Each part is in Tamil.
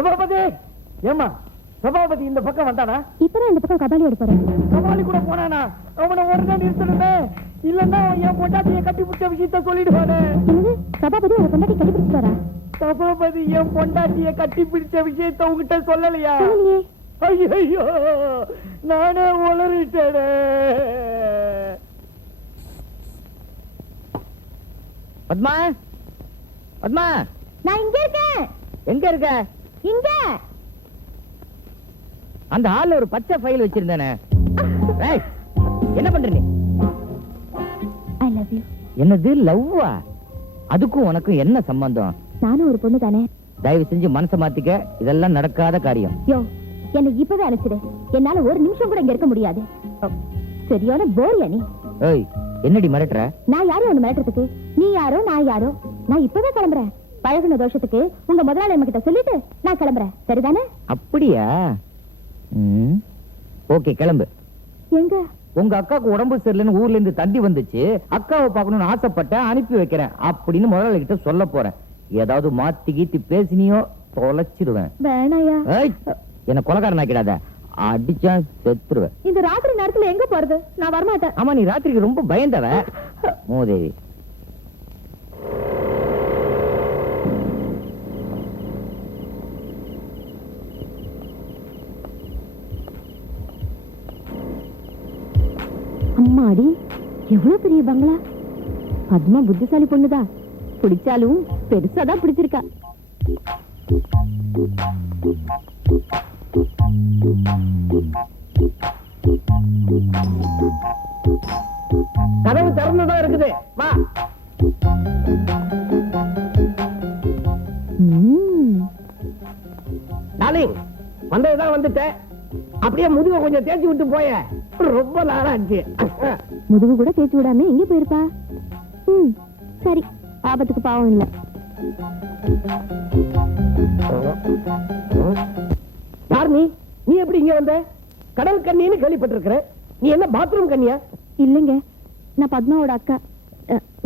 சபாபதி ஏமா சபாபதி இந்த பக்கம் வந்தானா? இப்பதான் இந்த பக்கம் கபாலி எடுப்பாரு. கபாலி கூட போனானா? அவனை உடனே நிறுத்தணுமே, இல்லன்னா என் பொண்டாட்டியை கட்டி பிடிச்ச விஷயத்த சொல்லிடுவானே. சபாபதி உங்க பொண்டாட்டி கட்டி பிடிச்சிட்டாரா? சபாபதி என் பொண்டாட்டியை கட்டி பிடிச்ச விஷயத்த உங்ககிட்ட சொல்லலையா? ஐயோ நானே உளறிட்டேனே. பத்மா, பத்மா, நான் இங்க இருக்கேன். எங்க இருக்க? இங்க அந்த ஹால்ல ஒரு பச்சை ஃபைல் வச்சிருந்தானே, என்ன பண்ற நீ? I love you. என்னது லவ்வா? அதுக்கும் உனக்கும் என்ன சம்பந்தம்? நானும் ஒரு பொண்ணு தானே. தயவு செஞ்சு மனசை மாத்திக்க, இதெல்லாம் நடக்காத காரியம். யோ, என்னை இப்பவே அனுப்பிச்சிடு. என்னால ஒரு நிமிஷம் கூட இங்க இருக்க முடியாது. சரியான போரியா நீ. ஏய், என்னடி மிரட்டுற? நான் யாரும் ஒண்ணு மிரட்டுறதுக்கு? நீ யாரோ நான் யாரோ. நான் இப்பவே கிளம்புறேன். பழகுன தோஷத்துக்கு உங்க முதலாளி அம்மா கிட்ட சொல்லிட்டு நான் கிளம்புறேன். சரிதானே? அப்படியா? ஓகே, கிளம்பு. எங்க? உங்க அக்காவுக்கு உடம்பு சரியில்லைன்னு ஊர்ல இருந்து தந்தி வந்துச்சு, அக்காவை பார்க்கணும்னு ஆசைப்பட்டேன், அனுப்பி வைக்கிறேன் அப்படின்னு முதலாளி கிட்ட சொல்ல போறேன். ஏதாவது மாத்தி கீத்தி பேசினியோ தொலைச்சிடுவேன். வேணாயா. என்ன கொலைகாரன் ஆக்கிடாத, அடிச்சா செத்துருவேன். இந்த ராத்திரி நேரத்துல எங்க போறது? நான் வரமாட்டேன். ஆமா, நீ ராத்திரிக்கு ரொம்ப பயந்தவ மோதேவி. அம்மாடி, எவ்வளவு பெரிய பங்களா. பத்மா புத்திசாலி பொண்ணுதா. பிடிச்சாலும் பெருசாதான் பிடிச்சிருக்கா. கதவு திறந்துதான் இருக்குது, வா. டார்லிங், வந்ததுதான் வந்துட்டேன். அப்படியே முதுக கொஞ்சம் தேய்ச்சி விட்டு போய, ரொம்ப நாளாச்சு. முதுகு கூட தேய்ச்சி விடாம எங்க போயிருப்பா? சரி, ஆபத்துக்கு பாவம் இல்ல. யார் நீ? நீ எப்படி இங்க வந்த? கடல் கண்ணின்னு கேள்விப்பட்டிருக்கிற. நீ என்ன பாத்ரூம் கண்ணியா? இல்லங்க, நான் பத்மாவோட அக்கா.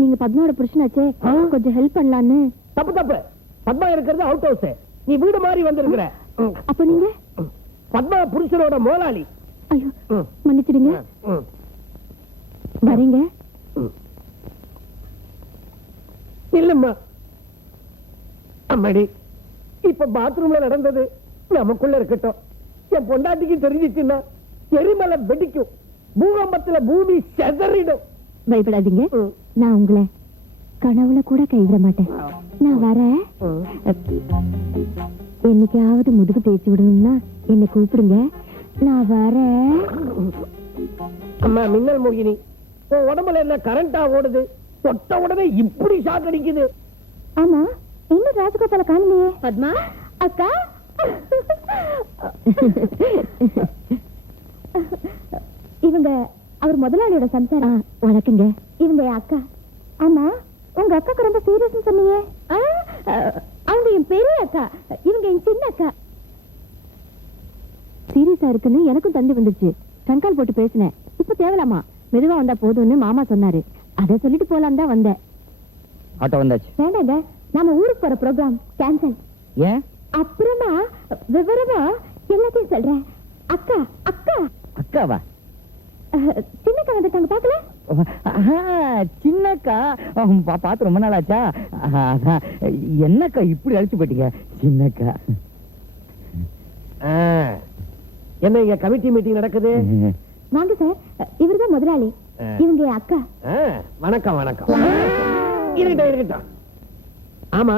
நீங்க பத்மாவோட புருஷனாச்சே, கொஞ்சம் ஹெல்ப் பண்ணலான்னு. தப்பு தப்பு. பத்மா இருக்கிறது அவுட் ஹவுஸ். நீ வீடு மாதிரி வந்திருக்கிற. அப்ப நீங்க? பத்மா புருஷனோட முதலாளி. ஐயோ, மன்னிச்சிடுங்க. வரீங்க? இல்லம்மா. அம்மாடி, இப்ப பாத்ரூம்ல நடந்தது நமக்குள்ள இருக்கட்டும். என் பொண்டாட்டிக்கு தெரிஞ்சிச்சுன்னா எரிமலை வெடிக்கும், பூகம்பத்துல பூமி செதறிடும். பயப்படாதீங்க, நான் உங்களை கனவுல கூட கைவிட மாட்டேன். நான் வரேன். என்னைக்காவது முதுகு தேய்ச்சி விடணும்னா என்னை கூப்பிடுங்க, நான் வரேன். அம்மா மின்னல் மோகினி, உன் உடம்புல என்ன கரண்டா ஓடுது? தொட்ட உடனே இப்படி ஷாக் அடிக்குது. ஆமா, இன்னும் ராஜகோபால காணலையே. பத்மா அக்கா. இவங்க அவர் முதலாளியோட சம்சாரம். வணக்கங்க. இவங்க என் அக்கா. ஆமா, உங்க அக்காக்கு ரொம்ப சீரியஸ் சொன்னீங்க. அவங்க என் பெரிய அக்கா, இவங்க என் சின்ன அக்கா. சீரியஸா இருக்குன்னு எனக்கும் தந்தி வந்துச்சு. கண்கால் போட்டு பேசினேன். இப்ப தேவலாமா, மெதுவா வந்தா போதும்னு மாமா சொன்னாரு. அதை சொல்லிட்டு போலாம் தான் வந்தேன். ஆட்டோ வந்தாச்சு. வேண்டாங்க, நாம ஊருக்கு போற ப்ரோக்ராம் கேன்சல். ஏன்? அப்புறமா விவரமா எல்லாத்தையும் சொல்றேன். அக்கா அக்கா. அக்காவா? சின்னக்கா வந்துட்டாங்க, பாக்கல? சின்னக்கா பார்த்து ரொம்ப நாள் ஆச்சா? என்னக்கா இப்படி அழைச்சு போயிட்டீங்க? சின்னக்கா என்ன இங்க கமிட்டி மீட்டிங் நடக்குது? வாங்க சார், இவர்தான் முதலாளி, இவங்க என் அக்கா. வணக்கம் வணக்கம். இருக்கட்டும் இருக்கட்டும். ஆமா,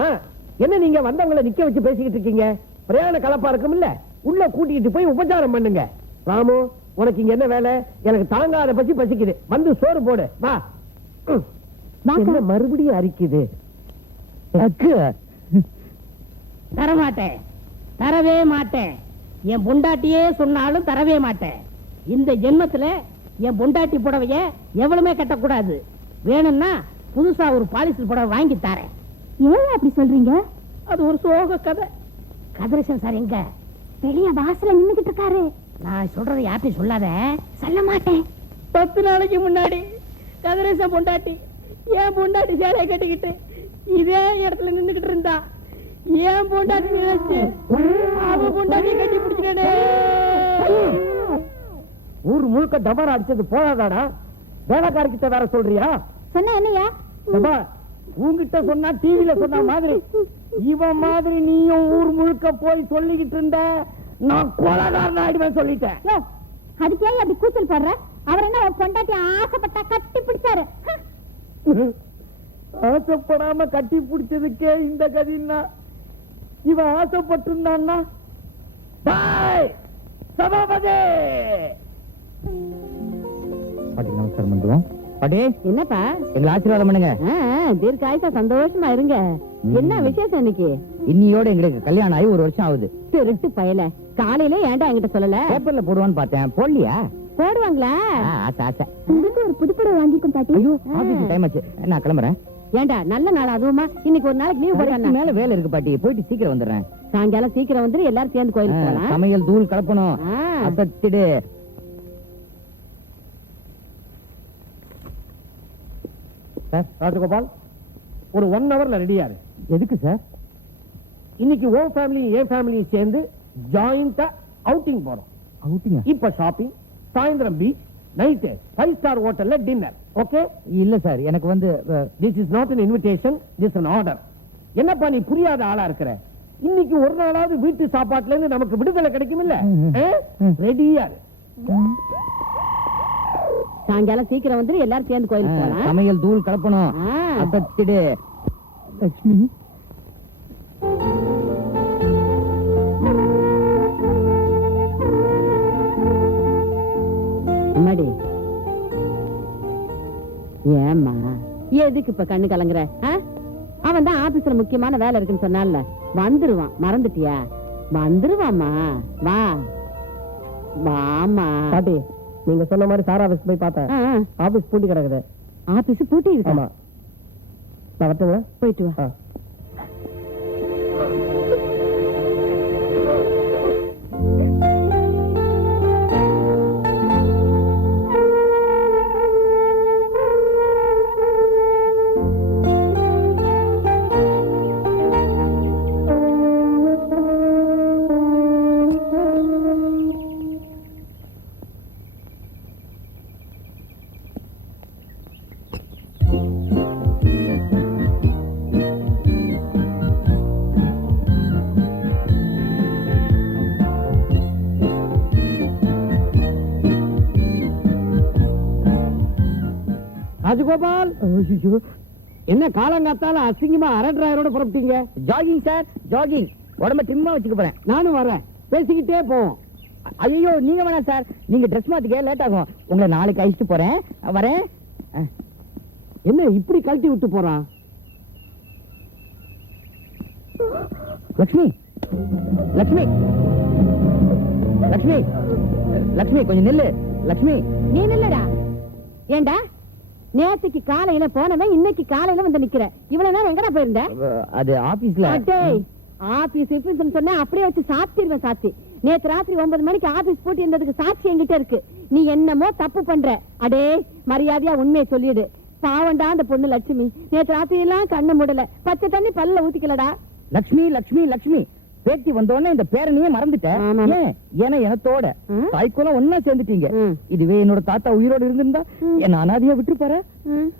என்ன நீங்க வந்தவங்களை நிக்க வச்சு பேசிக்கிட்டு இருக்கீங்க? பிரயாண கலப்பா இருக்கும் இல்ல, உள்ள கூட்டிட்டு போய் உபச்சாரம் பண்ணுங்க. ராமு, உனக்கு இங்க என்ன வேலை? எனக்கு தாங்காத பசி பசிக்குது, வந்து சோறு போடு, வா. என்ன மறுபடியும் அரிக்குது? தரமாட்டேன், தரவே மாட்டேன். என் பொண்டாட்டியே சொன்னாலும் தரவே மாட்டேன். இந்த ஜென்மத்துல என் பொண்டாட்டி புடவைய எவ்வளவுமே கட்டக்கூடாது. வேணும்னா புதுசா ஒரு பாலிஸ்டர் புடவை வாங்கி தரேன். ஏன் அப்படி சொல்றீங்க? அது ஒரு சோக கதை. கதிரேசன் சார் எங்க? வெளிய வாசல்ல நின்னுகிட்டு இருக்காரு. நான் சொல்றதை யார்ட்டையும் சொல்லாத. சொல்ல மாட்டேன். 10 நாளைக்கு முன்னாடி கதிரேசன் பொண்டாட்டி என் பொண்டாட்டி சேலையை கட்டிக்கிட்டு இதே இடத்துல நின்னுகிட்டு இருந்தா. ஏன் பொண்டாட்டி நினைச்சு அவ பொண்டாட்டி கட்டி பிடிச்சிட்டே. ஊர் முழுக்க டபரா அடிச்சது போதாதாடா, வேலைக்காரர்கிட்ட வேற சொல்றியா? சொன்ன என்னையா? டபா, உன்கிட்ட சொன்னா டிவில சொன்ன மாதிரி இவன் மாதிரி நீயும் ஊர் முழுக்க போய் சொல்லிக்கிட்டு இருந்த, நான் கொலைகாரன் ஆயிடுவேன் சொல்லிட்டேன். யோ, அதுக்கே அப்படி கூச்சல் போடுற? அவர் என்ன உன் பொண்டாட்டி ஆசைப்பட்டா கட்டி பிடிச்சாரு? ஆசைப்படாம கட்டி பிடிச்சதுக்கே இந்த கதின்னா, இவன் ஆசைப்பட்டிருந்தான்னா சபாபதி. பாட்டி நமஸ்காரம் பண்ணுவோம். பாட்டி என்னப்பா? எங்களை ஆசீர்வாதம் பண்ணுங்க. தீர்க்காயுசா சந்தோஷமா இருங்க. என்ன விசேஷம் இன்னைக்கு? இன்னியோட எங்களுக்கு கல்யாணம் ஆகி 1 வருஷம் ஆகுது. திருட்டு பயல, காலையில ஏன்டா என்கிட்ட சொல்லல? பேப்பர்ல போடுவான்னு பார்த்தேன், போடலையா? போடுவாங்களா? ஆசை ஆசை. உங்களுக்கு ஒரு புதுப்படம் வாங்கிக்கும் பாட்டி. ஐயோ ஆபீஸ் டைம் ஆச்சு, நான் கிளம்புறேன். ஏன்டா நல்ல நாள் அதுவுமா? இன்னைக்கு ஒரு நாளைக்கு லீவ் அதுக்கு போடுறேன். மேல வேலை இருக்கு பாட்டி, போயிட்டு சீக்கிரம் வந்துடுறேன். சாயங்காலம் சீக்கிரம் வந்துரு, எல்லாரும் சேர்ந்து கோயிலுக்கு போலாம். சமையல் தூள் கலப்பணும், ஆ. அசத்திடு. சார், ராஜகோபால், ஒரு 1 ஹவர்ல ரெடியாரு. எதுக்கு சார்? இன்னைக்கு ஓ ஃபேமிலி என் ஃபேமிலியும் சேர்ந்து ஜாயிண்டா அவுட்டிங் போறோம். அவுட்டிங்க? இப்ப ஷாப்பிங், சாயந்தரம் பீச், நைட் 5 ஸ்டார் ஹோட்டல்ல டின்னர். ஓகே? இல்ல சார், எனக்கு வந்து this is not an invitation, this an order. என்னப்பா நீ புரியாத ஆளா இருக்கிற? இன்னைக்கு ஒரு நாளாவது வீட்டு சாப்பாட்டுல இருந்து நமக்கு விடுதலை கிடைக்கும் இல்ல? ரெடியா சாயங்காலம் சீக்கிரம் வந்துரு, எல்லாரும் சேர்ந்து கோயிலுக்கு போலாம். சமையல் தூள் கலப்பணும், ஆ. அசத்திடு. லட்சுமி அம்மாடி, ஏம்மா எதுக்கு இப்ப கண்ணு கலங்குற? அவன் தான் ஆபீஸ்ல முக்கியமான வேலை இருக்குன்னு சொன்னால வந்துருவான், மறந்துட்டியா? வந்துருவாமா, வா வாமா. பாட்டி, நீங்க சொன்ன மாதிரி சார் ஆபீஸ் போய் பார்த்தேன். ஆபீஸ் பூட்டி கிடக்குது. ஆபீஸ் பூட்டி இருக்கா? ஆமா, நான் வரட்டுங்களா? போயிட்டு வா. ஆ. ராஜகோபால், என்ன காலங்காத்தால அசிங்கமா அரட்ராயரோட புறப்பட்டீங்க? Jogging sir, jogging. உடம்ப ட்ரிம்மா வச்சுக்க போறேன். நானும் வரேன், பேசிக்கிட்டே போவோம். ஐயோ நீங்க வேணாம் சார், நீங்க ட்ரெஸ் மாத்திக்க லேட் ஆகும். உங்களை நாளைக்கு அழைச்சிட்டு போறேன், வரேன். என்ன இப்படி கழட்டி விட்டு போறான்? லட்சுமி, லட்சுமி, லட்சுமி, லட்சுமி கொஞ்சம் நில்லு. லட்சுமி, நீ நில்லடா. ஏண்டா நேத்துக்கு காலையில போனவன் இன்னைக்கு காலையில வந்து நிக்கிற? இவ்வளவு நேரம் எங்கடா போயிருந்த? அது ஆபீஸ்ல. ஆபீஸ் சொன்ன அப்படியே வச்சு சாத்திடுவேன், சாத்தி. நேத்து ராத்திரி 9 மணிக்கு ஆபீஸ் போட்டு இருந்ததுக்கு சாட்சி என்கிட்ட இருக்கு. நீ என்னமோ தப்பு பண்ற. அடே மரியாதையா உண்மையை சொல்லிடு. பாவண்டா அந்த பொண்ணு லட்சுமி, நேத்து ராத்திரி எல்லாம் கண்ணு மூடல, பச்சை தண்ணி பல்ல ஊத்திக்கலடா. லட்சுமி, லட்சுமி, லட்சுமி. பேட்டி வந்தோடனே இந்த பேரனையே மறந்துட்டேன். ஏன்னா எனத்தோட தாய்க்குலாம் ஒன்னா சேர்ந்துட்டீங்க. இதுவே என்னோட தாத்தா உயிரோட இருந்திருந்தா என்ன அனாதையா விட்டுருப்பாரு.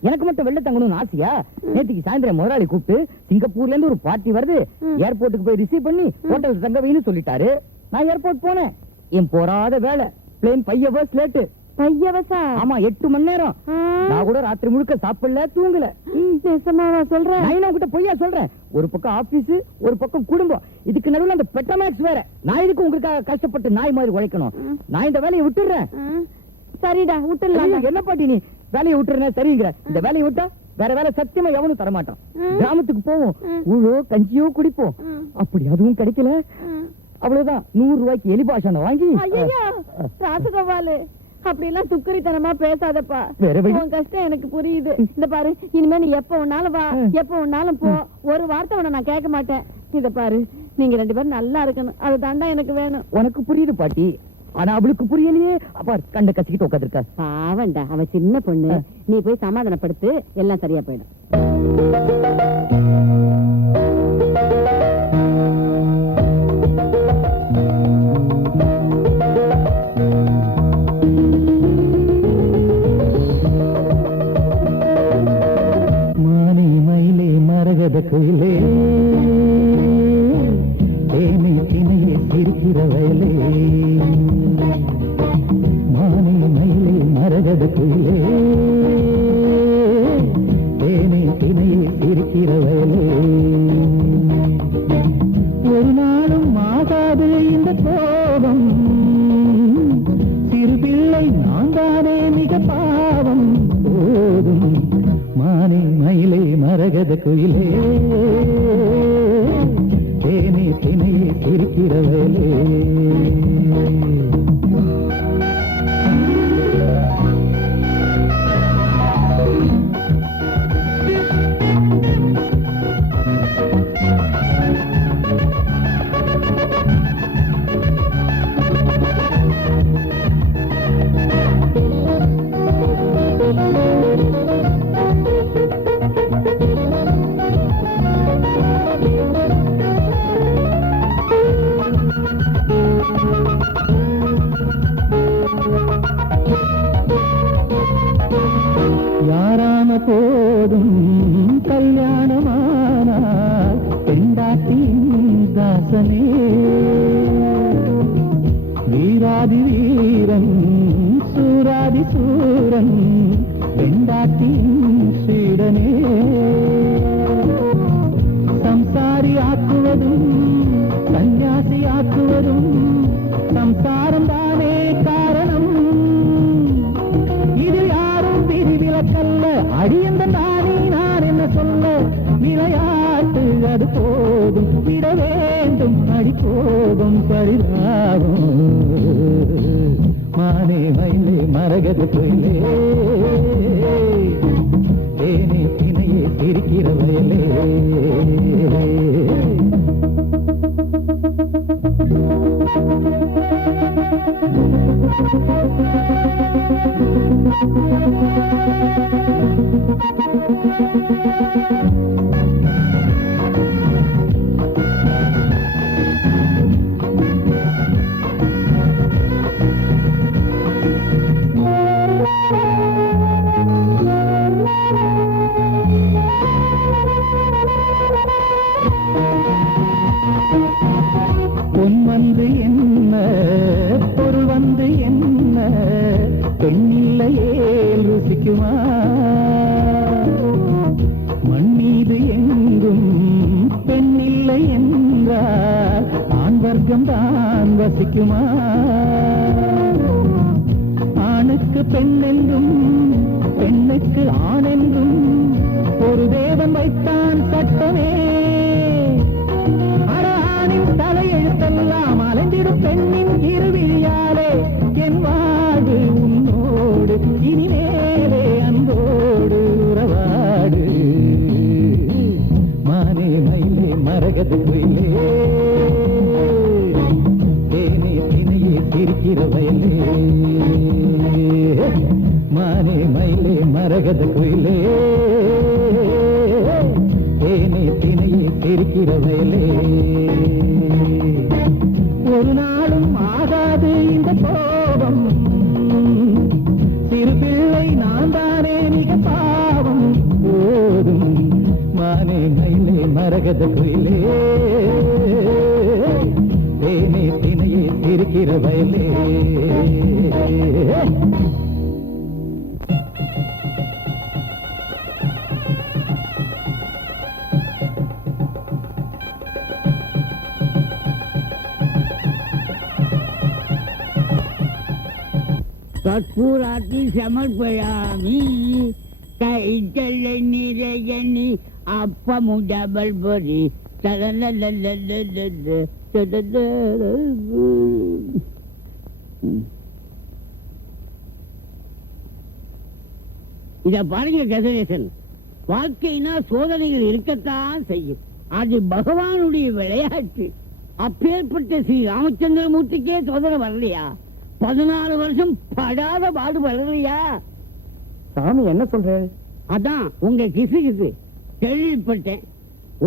எனக்கு மட்டும் வெள்ள தங்கணும்னு ஆசையா? நேற்றுக்கு சாயந்தரம் முதலாளி கூப்பிட்டு சிங்கப்பூர்ல இருந்து ஒரு பார்ட்டி வருது, ஏர்போர்ட்டுக்கு போய் ரிசீவ் பண்ணி ஹோட்டல் தங்க வைன்னு சொல்லிட்டாரு. நான் ஏர்போர்ட் போனேன். என் போராத வேலை, பிளேன் 5 hours லேட்டு. பையவசா? ஆமா, 8 மணி நேரம். நான் கூட ராத்திரி முழுக்க சாப்பிடல, தூங்கல. பேசமாவா சொல்றேன்? நான் உங்ககிட்ட பொய்யா சொல்றேன்? ஒரு பக்கம் ஆபீஸ், ஒரு பக்கம் குடும்பம், இதுக்கு நடுவுல அந்த பெட்டமேக்ஸ் வேற. நான் இதுக்கு உங்களுக்காக கஷ்டப்பட்டு நாய் மாதிரி உழைக்கணும். நான் இந்த வேலையை விட்டுறேன். சரிடா, விட்டுடலாம். என்ன பாட்டி நீ வேலையை விட்டுறேன் சரிங்கிற? இந்த வேலையை விட்டா வேற வேலை சத்தியமா எவனும் தரமாட்டான். கிராமத்துக்கு போவோம், ஊழோ கஞ்சியோ குடிப்போம். அப்படி அதுவும் கிடைக்கல, அவ்வளவுதான் 100 ரூபாய்க்கு எலிபாஷனை வாங்கி. ராசகோபாலு, அப்படி எல்லாம் துக்கரித்தனமா பேசாதப்பா. வேற வழி? உன் கஷ்டம் எனக்கு புரியுது. இந்த பாரு, இனிமே நீ எப்ப வேணாலும் வா, எப்ப வேணாலும் போ. ஒரு வார்த்தை உன்னை நான் கேட்க மாட்டேன். இத பாரு, நீங்க 2 பேரும் நல்லா இருக்கணும், அது தாண்டா எனக்கு வேணும். உனக்கு புரியுது பாட்டி, ஆனா அவளுக்கு புரியலையே. அப்பா கண்ட கசிக்கிட்டு உட்காந்துருக்கா. பாவண்டா, அவ சின்ன பொண்ணு. நீ போய் சமாதானப்படுத்து, எல்லாம் சரியா போயிடும். குயிலே தேனே தினையே சிரிக்கிறவளே யாரான போதும் கல்யாணமானார் பெண்டாட்டியின் தாசனே வீராதி வீரன் சூராதி சூரன் பெண்டாட்டியின் சீடனே சம்சாரி ஆக்குவதும் சந்நியாசி ஆக்குவதும் சம்சாரம் தானே காரணம் இது யாரும் விதிவிலக்கல்ல அடியந்த நானே நான் என்ன சொல்ல விளையாட்டு அது போதும் விட வேண்டும் அடி போதும் பரிதாபம் மானே மயிலே மரகது பொயிலே தேனே தினையே சிரிக்கிற வயலே பொன் வந்து என்ன பொருள் வந்து என்ன பெண்ணில்லையே ருசிக்குமா மண் மீது எங்கும் பெண்ணில்லை என்றால் ஆண் வர்க்கம் தான் வசிக்குமா ஆணுக்கு பெண் என்றும் பெண்ணுக்கு ஆண் என்றும் ஒரு தேவன் வைத்தான் சட்டமே தலையெழுத்தெல்லாம் அலைந்திடும் பெண்ணின் இருவிழியாலே என் வாழ்வு உன்னோடு இனிமேலே அன்போடு உறவாடு மானே மயிலே மரகது குயிலே தேனே தினையே சிரிக்கிற வயலே மானே மயிலே மரகது குயிலே தேனே தினையே சிரிக்கிற வயலே ஒரு நாளும் ஆகாது இந்த கோபம் சிறு பிள்ளை நான் தானே மிக பாவம் போதும் மானே மயிலே மரகத குயிலே தேனே தினையே சிரிக்கிற வயலே கற்பூராத்தி சமர்ப்பயாமி கைத்தலை நிறையணி அப்பமும் டபுள் பொரி இத பாருங்க கதிரேசன், வாழ்க்கைனா சோதனைகள் இருக்கத்தான் செய்யும். அது பகவானுடைய விளையாட்டு. அப்பேற்பட்ட ஸ்ரீ ராமச்சந்திரமூர்த்திக்கே சோதனை வரலையா? 14 வருஷம் படாத பாடு வரலையா? சாமி என்ன சொல்ற? அதான் உங்க கிசு கேள்விப்பட்டேன்.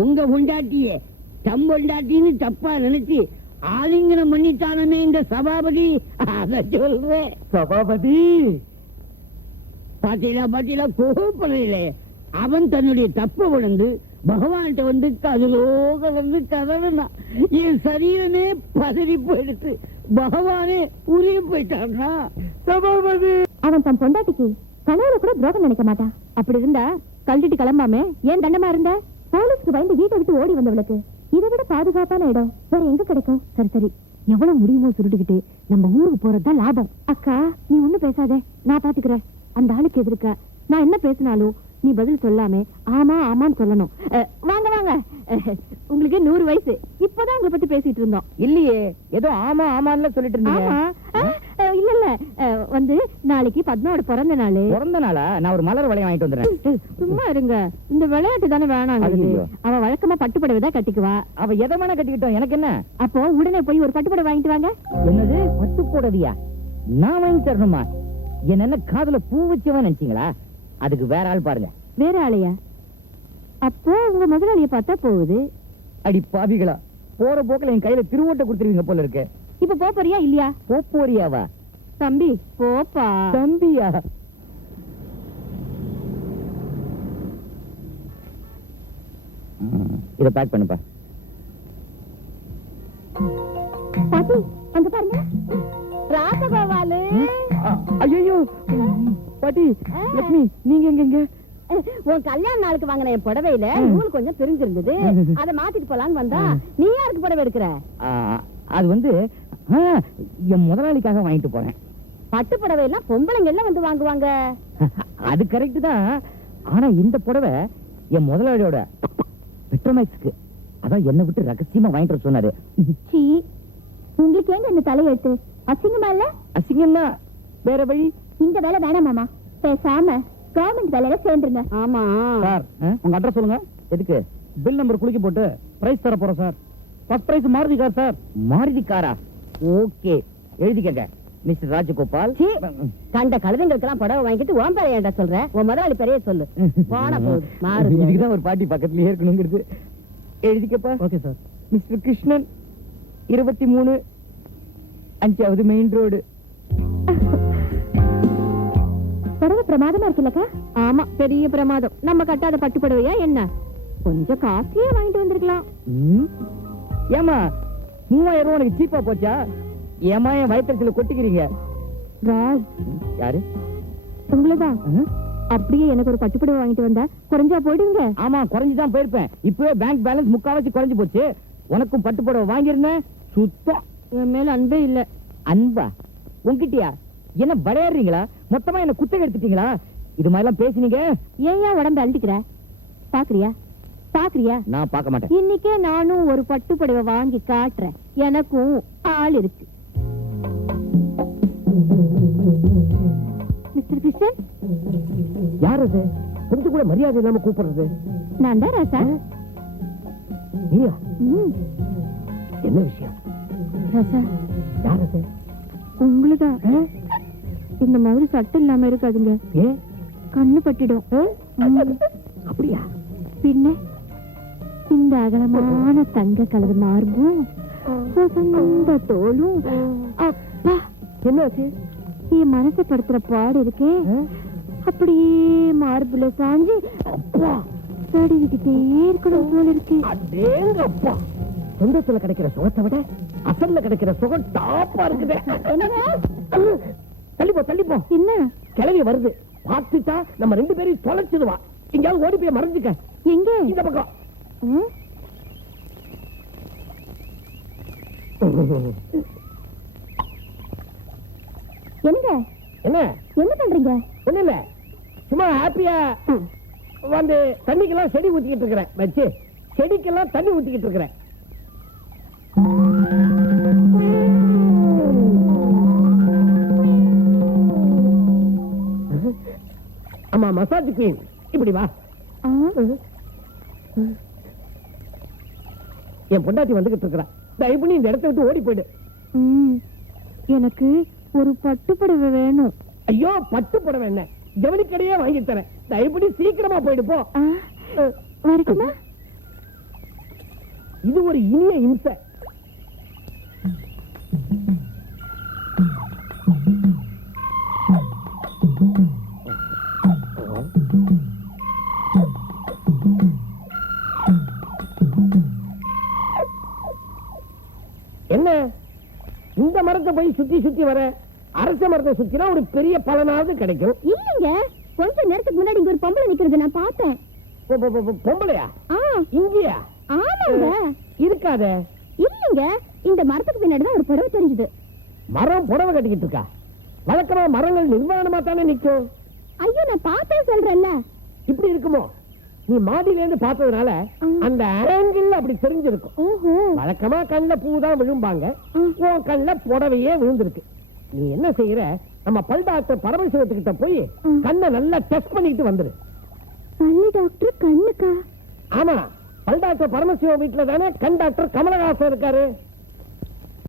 உங்க பொண்டாட்டிய தம் பொண்டாட்டின்னு தப்பா நினைச்சு ஆலிங்கனம் பண்ணிட்டானே இந்த சபாபதி. அத சொல்றேன். சபாபதி பாத்தீங்களா கோபப்படையில அவன் தன்னுடைய தப்ப உணர்ந்து பகவான்கிட்ட வந்து கதலோக வந்து கதறனா என் சரீரமே பதறி போயிடுச்சு. பகவானே உரிய போயிட்டான்னா சபாபதி. அவன் தன் பொண்டாட்டிக்கு கனவுல கூட துரோகம் நினைக்க மாட்டான். அப்படி இருந்தா கழட்டிட்டு கிளம்பாமே ஏன் தண்டமா இருந்த? போலீஸ்க்கு பயந்து வீட்டை விட்டு ஓடி வந்தவளுக்கு இதை விட பாதுகாப்பான இடம் வேற எங்க கிடைக்கும்? சரி சரி, எவ்வளவு முடியுமோ சுருட்டிக்கிட்டு நம்ம ஊருக்கு போறதுதான் லாபம். அக்கா நீ ஒண்ணு பேசாத, நான் பாத்துக்கிறேன். அந்த ஆளுக்கு எதிர்க்க நான் என்ன பேசினாலும் நீ பதில் சொல்லாமே ஆமா ஆமான்னு சொல்லணும். வாங்க வாங்க. உங்களுக்கு 100 வயசு. இப்பதான் உங்களை பத்தி பேசிட்டு இருந்தோம். இல்லையே, ஏதோ ஆமா ஆமான்னு சொல்லிட்டு இருந்தீங்க. ஆமா. இல்ல இல்ல, வந்து நாளைக்கு பத்மாவோட பிறந்த நாள். பிறந்த நாளா? நான் ஒரு மலர் வளையம் வாங்கிட்டு வந்துடுறேன். சும்மா இருங்க, இந்த விளையாட்டு தானே வேணாம். ஐயோ. அவ வழக்கமா பட்டுப்புடவை தான் கட்டிக்குவா. அவ எதை வேணா கட்டிக்கிட்டோம், எனக்கு என்ன? அப்போ உடனே போய் ஒரு பட்டுப்புடவை வாங்கிட்டு வாங்க. என்னது பட்டு போடவியா? நான் வாங்கி தரணுமா? என்ன காதுல பூ வச்சவன் நினைச்சீங்களா? அதுக்கு வேற ஆள் பாருங்க. வேற ஆளையா? அப்போ உங்க முதலாளிய பார்த்தா போகுது. அடி பாவிகளா, போற போக்குல என் கையில திருவோட்டை கொடுத்துருவீங்க போல இருக்கு. இப்ப போறியா இல்லையா? போறியாவா? தம்பி போப்பா. தம்பியா? இத பேக் பண்ணுப்பா. பாட்டி அங்க பாருங்க, ராசகோபாலு. ஐயோ பாட்டி, லட்சுமி நீங்க எங்க? உன் கல்யாண நாளுக்கு வாங்கின என் புடவையில நூல் கொஞ்சம் பிரிஞ்சிருந்தது, அதை மாத்திட்டு போலான்னு வந்தா. நீ யாருக்கு புடவை எடுக்கிற? அது வந்து என் முதலாளிக்காக வாங்கிட்டு போறேன். பட்டு புடவை எல்லாம் பொம்பளைங்க எல்லாம் வந்து வாங்குவாங்க. அது கரெக்ட் தான். ஆனா இந்த புடவை என் முதலாளியோட பெட்ரோமேக்ஸ்க்கு, அதான் என்ன விட்டு ரகசியமா வாங்கிட்டு வர சொன்னாரு. சீ, உங்களுக்கு ஏங்க இந்த தலையெழுத்து? அசிங்கமா இல்ல? அசிங்கம்னா வேற வழி. இந்த வேலை வேணாம் மாமா, பேசாம கவர்மெண்ட் வேலையில சேர்ந்துருங்க. ஆமா சார், உங்க அட்ரஸ் சொல்லுங்க. எதுக்கு? பில் நம்பர் குளிக்க போட்டு பிரைஸ் தர போறோம் sir. First prize Maruti car sir. Maruti காரா? ஓகே, எழுதிக்கங்க. மிஸ்டர் ராஜகோபால். கண்ட கழுதைங்களுக்கெல்லாம் புடவை வாங்கிட்டு ஓம் பேரை ஏன்டா சொல்ற? உன் முதலாளி பெரிய சொல்லு. போன போகுது மாறுதி. இதுக்குதான் ஒரு பாட்டி பக்கத்துலயே இருக்கணுங்கிறது. எழுதிக்கப்பா. Okay sir. மிஸ்டர் கிருஷ்ணன், 23, 5வது மெயின் ரோடு. புடவை பிரமாதமா இருக்குல்லக்கா? ஆமா, பெரிய பிரமாதம். நம்ம கட்டாத பட்டு புடவையா என்ன? கொஞ்சம் காஸ்ட்லியா வாங்கிட்டு வந்திருக்கலாம். ஏமா 3000 ரூபாய் உனக்கு சீப்பா போச்சா? ஏமா என் வயிற்றுல கொட்டிக்கிறீங்க? ராஜ், யாரு? உங்களதான். அப்படியே எனக்கு ஒரு பட்டு புடவை வாங்கிட்டு வந்தா குறைஞ்சா போயிடுங்க. ஆமா, குறைஞ்சுதான் போயிருப்பேன். இப்பவே பேங்க் பேலன்ஸ் முக்காவாசி குறைஞ்சு போச்சு. உனக்கும் பட்டு புடவை வாங்கியிருந்தேன். சுத்தம் என் மேல அன்பே இல்ல. அன்பா? உங்ககிட்டயா? என்ன விளையாடுறீங்களா? மொத்தமா என்ன குத்தகை எடுத்துட்டீங்களா? இது மாதிரி எல்லாம் பேசுனீங்க. ஏன் உடம்பு அழுத்திக்கிற? பாக்குறியா பாக்குறியா? நான் பார்க்க மாட்டேன். இன்னைக்கே நானும் ஒரு பட்டு புடவை வாங்கி காட்டுறேன். எனக்கும் ஆள் இருக்கு. மிஸ்டர் கிருஷ்ணன். யார் அது? கொஞ்சம் கூட மரியாதை இல்லாம கூப்பிடுறது? நான் தான் ராசா. நீயா? ம். என்ன விஷயம்? ராசா, யார் அது? உங்களுதான். இந்த மாதிரி சட்டம் இல்லாம இருக்காதுங்க. ஏன்? கண்ணு பட்டிடும். அப்படியா? பின்ன இந்த அகலமான தங்க கலர் மார்பும் சொந்த தோலும், அப்பா என்னாச்சு? என் மனசை படுத்துற பாடு இருக்கே. அப்படியே மார்புல சாஞ்சு அப்பா தடிக்கிட்டே இருக்கணும் போல இருக்கு. அடேங்க அப்பா, சொந்தத்துல கிடைக்கிற சுகத்தை விட அசல்ல கிடைக்கிற சுகம் டாப்பா இருக்குது. தள்ளிப்போ தள்ளிப்போ. என்ன? கிளவி வருது, பார்த்துட்டா நம்ம 2 பேரையும் தொலைச்சிடுவா. எங்கயாவது ஓடி போய் மறைஞ்சுக்க. எங்க? இந்த பக்கம். என்னங்க என்ன என்ன பண்றீங்க? ஒண்ணு இல்ல, சும்மா ஹாப்பியா வந்து தண்ணிக்கெல்லாம் செடி ஊத்திக்கிட்டு இருக்கிறேன். வச்சு செடிக்கெல்லாம் தண்ணி ஊத்திக்கிட்டு இருக்கிறேன். ஆமா, மசாஜ் குயின், இப்படி வா. என் பொண்டாட்டி வந்துகிட்டு இருக்கிறா. தயவு பண்ணி இந்த இடத்தை விட்டு ஓடி போயிடு. எனக்கு ஒரு பட்டு புடவை வேணும். ஐயோ, பட்டு புடவை என்ன, ஜவுளிக்கடையே வாங்கி தரேன். தயவு பண்ணி சீக்கிரமா போயிடு போ. வரட்டுமா? இது ஒரு இனிய இம்சை. என்ன இந்த மரத்தை போய் சுத்தி சுத்தி வர? அரச மரத்தை சுத்தினா ஒரு பெரிய பலனாவது கிடைக்கும். இல்லங்க, கொஞ்ச நேரத்துக்கு முன்னாடி இங்க ஒரு பொம்பளை நிக்கிறது நான் பார்த்தேன். பொம்பளையா? இங்கயா? ஆமாங்க. இருக்காத. இல்லங்க, இந்த மரத்துக்கு பின்னாடி தான் ஒரு புடவை தெரிஞ்சது. மரம் புடவை கட்டிக்கிட்டு இருக்கா? வழக்கமா மரங்கள் நிர்வாணமா தானே நிக்கும். ஐயோ, நான் பார்த்தேன் சொல்றேன்ல. இப்படி இருக்குமோ? நீ மாடியில இருந்து பார்த்ததுனால அந்த ஆங்கிள் அப்படி தெரிஞ்சிருக்கும். ஓஹோ. வழக்கமா கண்ணுல பூதான் விழும்பாங்க, உன் கண்ணுல புடவையே விழுந்திருக்கு. நீ என்ன செய்யற, நம்ம பல் டாக்டர் பரமசிவத்துக்கிட்ட போய் கண்ணை நல்லா டெஸ்ட் பண்ணிட்டு வந்துரு. பல்லு டாக்டர் கண்ணுக்கா? ஆமா, பல் டாக்டர் பரமசிவம் வீட்டுல தானே கண் டாக்டர் கமலஹாசன் இருக்காரு.